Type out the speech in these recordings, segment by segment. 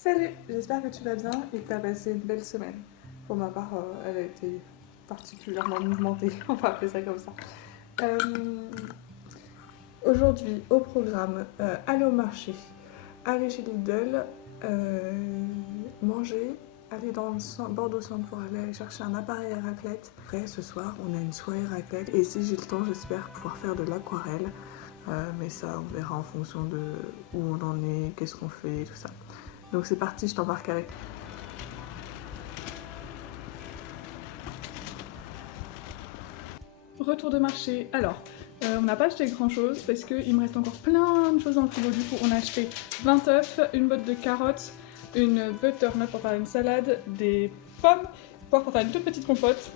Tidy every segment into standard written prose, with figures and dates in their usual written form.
Salut, j'espère que tu vas bien et que tu as passé une belle semaine. Pour ma part, elle a été particulièrement mouvementée, on va appeler ça comme ça. Euh, Aujourd'hui, au programme, aller au marché, aller chez Lidl, manger, aller dans le Bordeaux Centre pour aller chercher un appareil à raclette. Après, ce soir, on a une soirée raclette et si j'ai le temps, j'espère pouvoir faire de l'aquarelle. Mais ça, on verra en fonction de où on en est, qu'est-ce qu'on fait, tout ça. Donc c'est parti, je t'embarque avec. Retour de marché. Alors, on n'a pas acheté grand chose parce qu'il me reste encore plein de choses dans le frigo. Du coup, on a acheté 20 œufs, une botte de carottes, une butternut pour faire une salade, des pommes, pour faire une toute petite compote,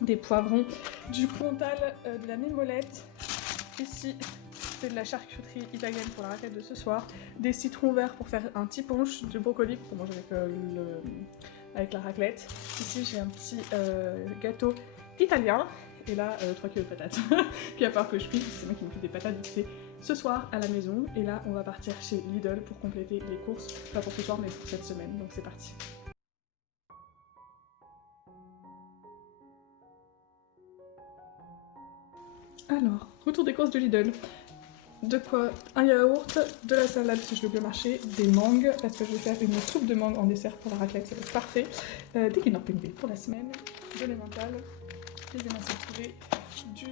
des poivrons, du comtal, de la mimolette. Ici, c'est de la charcuterie italienne pour la raclette de ce soir, des citrons verts pour faire un petit punch, du brocoli pour manger avec la raclette. Ici, j'ai un petit gâteau italien. Et là, 3 kilos de patates. Puis il va falloir que je cuise, c'est moi qui m'occupe des patates, donc c'est ce soir à la maison. Et là, on va partir chez Lidl pour compléter les courses. Pas pour ce soir, mais pour cette semaine. Donc c'est parti. Alors, retour des courses de Lidl. De quoi? Un yaourt, de la salade si je vais au biomarché, des mangues parce que je vais faire une soupe de mangue en dessert pour la raclette, ça va être parfait. Des kidnapping pour la semaine, de l'emmental, des émincés de poulet, du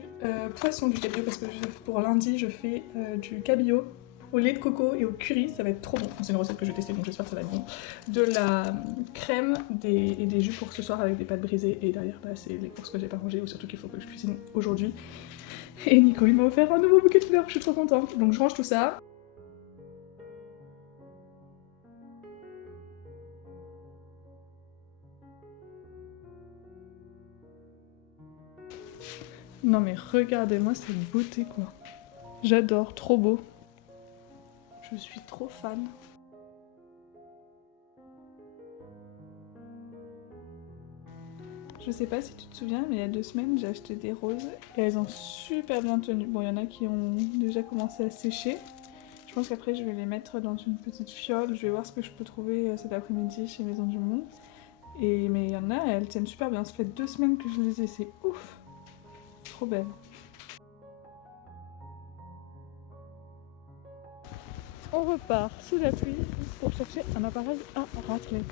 poisson du cabillaud parce que pour lundi je fais du cabillaud au lait de coco et au curry, ça va être trop bon. C'est une recette que je vais tester donc j'espère que ça va être bon. De la crème et des jus pour ce soir avec des pâtes brisées et derrière bah, c'est les courses que j'ai pas rangées ou surtout qu'il faut que je cuisine aujourd'hui. Et Nico il m'a offert un nouveau bouquet de fleurs, je suis trop contente. Donc je range tout ça. Non mais regardez-moi cette beauté quoi. J'adore, trop beau. Je suis trop fan. Je sais pas si tu te souviens, mais il y a 2 semaines, j'ai acheté des roses et elles ont super bien tenu. Bon, il y en a qui ont déjà commencé à sécher. Je pense qu'après, je vais les mettre dans une petite fiole. Je vais voir ce que je peux trouver cet après-midi chez Maison du Monde. Mais il y en a, elles tiennent super bien. Ça fait 2 semaines que je les ai, c'est ouf. Trop belle. On repart sous la pluie pour chercher un appareil à raclette.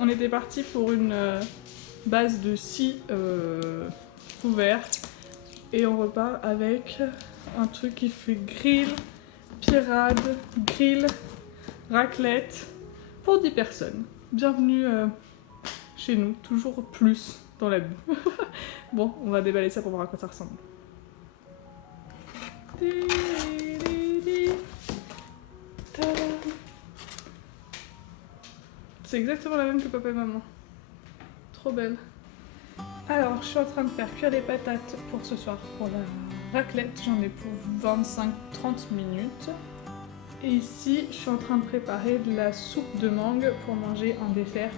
On était parti pour une base de 6 couverts et on repart avec un truc qui fait grill, pirade, grill, raclette pour 10 personnes. Bienvenue chez nous, toujours plus dans la boue. Bon, on va déballer ça pour voir à quoi ça ressemble. C'est exactement la même que papa et maman. Trop belle. Alors, je suis en train de faire cuire les patates pour ce soir pour la raclette. J'en ai pour 25-30 minutes. Et ici, je suis en train de préparer de la soupe de mangue pour manger en dessert,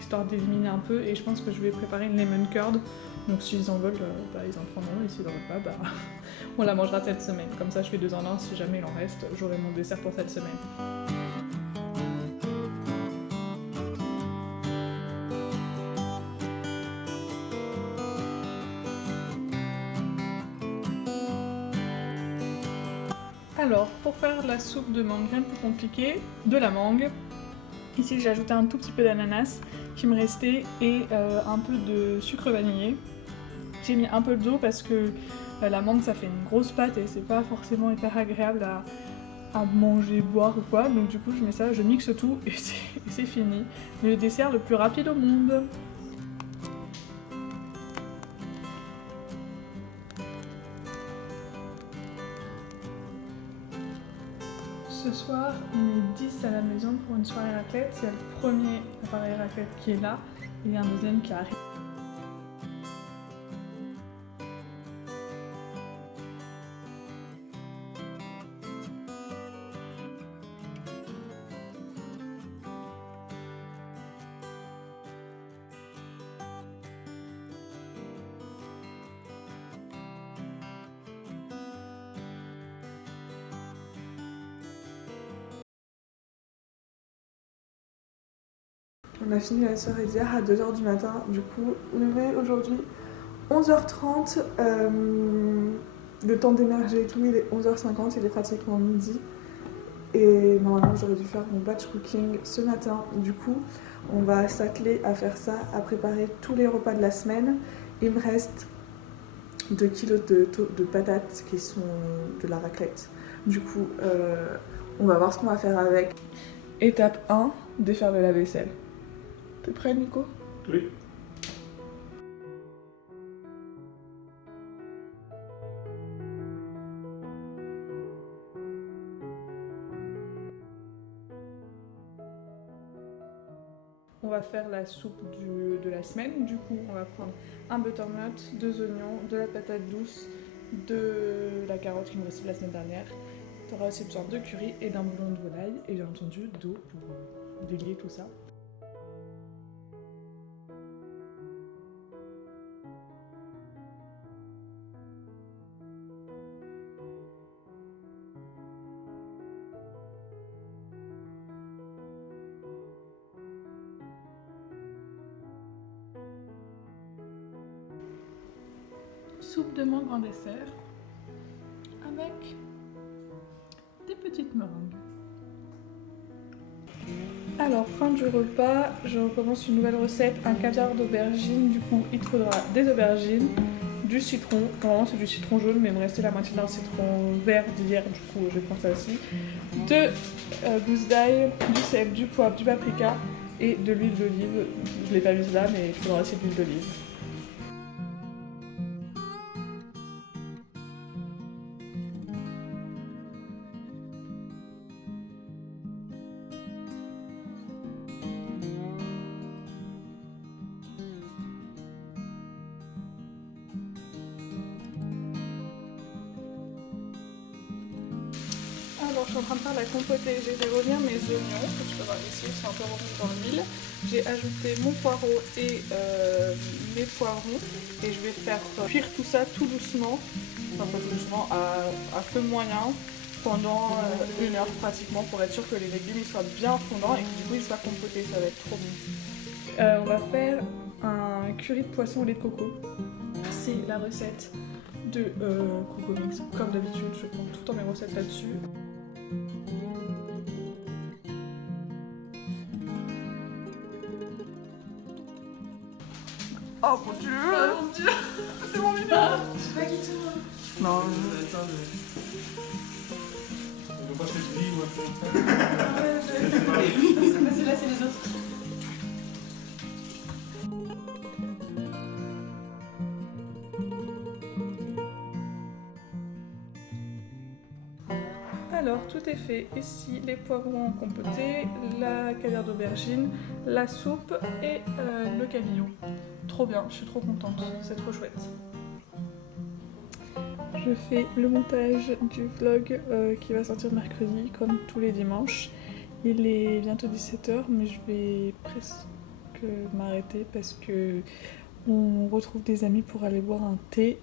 histoire d'éliminer un peu. Et je pense que je vais préparer une lemon curd. Donc s'ils en veulent, bah, ils en prendront. Et s'ils n'en veulent pas, bah, on la mangera cette semaine. Comme ça, je fais 2 en 1. Si jamais il en reste, j'aurai mon dessert pour cette semaine. Alors, pour faire la soupe de mangue, rien de plus compliqué, de la mangue. Ici, j'ai ajouté un tout petit peu d'ananas qui me restait et un peu de sucre vanillé. J'ai mis un peu d'eau parce que la mangue, ça fait une grosse pâte et c'est pas forcément hyper agréable à manger, boire ou quoi. Donc du coup, je mets ça, je mixe tout et c'est fini. Le dessert le plus rapide au monde. Ce soir, on est 10 à la maison pour une soirée raclette. Il y a le premier appareil raclette qui est là et un deuxième qui arrive. On a fini la soirée d'hier à 2h du matin, du coup on est aujourd'hui 11h30, le temps d'émerger et tout, il est 11h50, il est pratiquement midi. Et normalement j'aurais dû faire mon batch cooking ce matin, du coup on va s'atteler à faire ça, à préparer tous les repas de la semaine. Il me reste 2 kilos de patates qui sont de la raclette, du coup on va voir ce qu'on va faire avec. Étape 1, défaire le lave-vaisselle. T'es prêt, Nico? Oui. On va faire la soupe de la semaine. Du coup, on va prendre un butternut, 2 oignons, de la patate douce, de la carotte qui me restait de la semaine dernière. Tu auras aussi besoin de curry et d'un bouillon de volaille et bien entendu d'eau pour délier tout ça. Soupe de mangue en dessert avec des petites meringues. Alors, fin du repas, je recommence une nouvelle recette, un caviar d'aubergine. Du coup, il te faudra des aubergines, du citron, normalement c'est du citron jaune, mais il me restait la moitié d'un citron vert d'hier, du coup je vais prendre ça aussi, de gousses d'ail, du sel, du poivre, du paprika et de l'huile d'olive. Je ne l'ai pas mise là, mais il faudra aussi de l'huile d'olive. Alors je suis en train de faire la compotée, j'ai fait revenir mes oignons, que tu peux voir ici, ils sont un peu revenus dans l'huile. J'ai ajouté mon poireau et mes poivrons et je vais faire cuire tout ça tout doucement, enfin pas tout doucement, à feu moyen pendant 1 heure pratiquement pour être sûr que les légumes ils soient bien fondants et que du coup ils soient compotés, ça va être trop bon. On va faire un curry de poisson au lait de coco, c'est la recette de Coco Mix, comme d'habitude je prends tout le temps mes recettes là-dessus. Oh mon dieu! Oh mon dieu! C'est mon mignon! Je sais pas qui tout. Non, Attends, je veux pas cette vie, moi. C'est pas celui-là, c'est les autres. alors tout est fait. Ici les poivrons compotés, la caviar d'aubergine, la soupe et le cabillaud. Trop bien, je suis trop contente, c'est trop chouette. Je fais le montage du vlog qui va sortir mercredi comme tous les dimanches. Il est bientôt 17h mais je vais presque m'arrêter parce que on retrouve des amis pour aller boire un thé.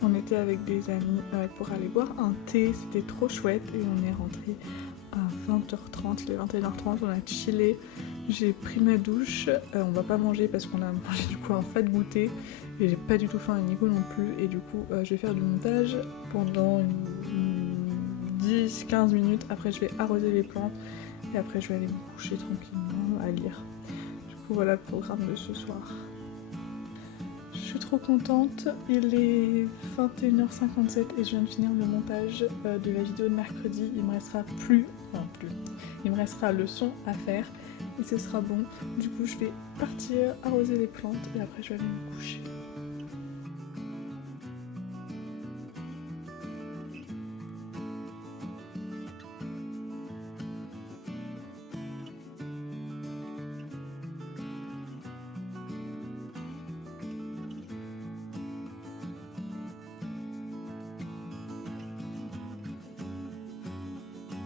On était avec des amis pour aller boire un thé, c'était trop chouette et on est rentré à 20h30, il est 21h30, on a chillé J'ai pris ma douche, on va pas manger parce qu'on a mangé du coup un fat goûter et j'ai pas du tout faim et Nico non plus et du coup je vais faire du montage pendant 10-15 minutes, après je vais arroser les plantes et après je vais aller me coucher tranquillement à lire. Du coup voilà le programme de ce soir. Je suis trop contente, il est 21h57 et je viens de finir le montage de la vidéo de mercredi. Il me restera il me restera le son à faire et ce sera bon. Du coup je vais partir arroser les plantes et après je vais aller me coucher.